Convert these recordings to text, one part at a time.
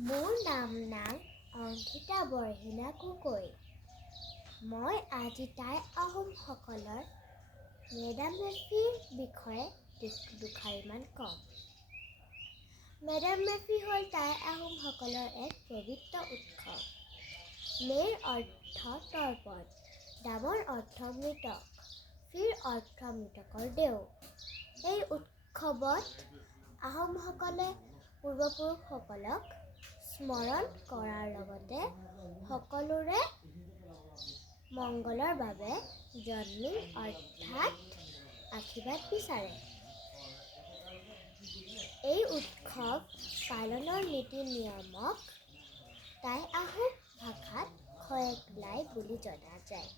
মোৰ নাম অংকিতা বৰহীনা গগৈ। মই আজি টাই আহোমসকলৰ মেডাম মেফিৰ বিষয়ে দুষাৰিমান ক'ম। মেডাম মেফি হ'ল টাই আহোমসকলৰ এক পবিত্ৰ উৎসৱ। মেৰ অৰ্থ তৰ্পণ, ডামৰ অৰ্থ মৃতক, ফিৰ অৰ্থ মৃতকৰ দেও। এই উৎসৱত আহোমসকলে পূৰ্বপুৰুষসকলক স্মৰণ কৰাৰ লগতে সকলোৰে মংগলৰ বাবে জন্মিং অৰ্থাৎ আশীৰ্বাদ বিচাৰে। এই উৎসৱ পালনৰ নীতি নিয়মক টাই আহোম ভাষাত খয়েকলাই বুলি জনা যায়।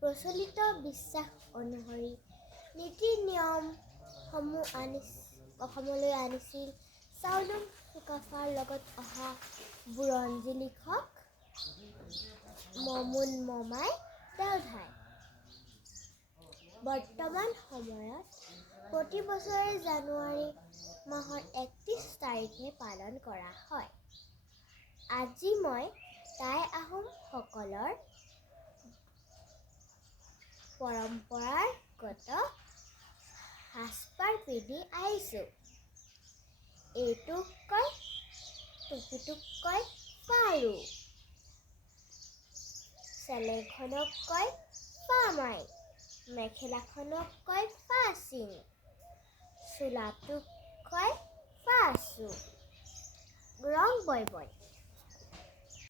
প্ৰচলিত বিশ্বাস অনুসৰি নীতি নিয়মসমূহ অসমলৈ আনিছিল চাওলুং চুকাফাৰ লগত অহা বুৰঞ্জী লিখক মমুন মমাই দেওধাই। বৰ্তমান সময়ত প্ৰতি বছৰে জানুৱাৰী মাহৰ ৩১ তাৰিখে পালন কৰা হয়। আজি মই টাই আহোমসকলৰ পৰম্পৰাগত সাজপাৰ পিন্ধি আহিছোঁ। এইটোক কয় টুপিটোক কয় পাৰো, চেলেংখনক কয় পামাই, মেখেলাখনক কয় পাচিং, চোলাটোক কয় পাচো। ৰং বয় বয়।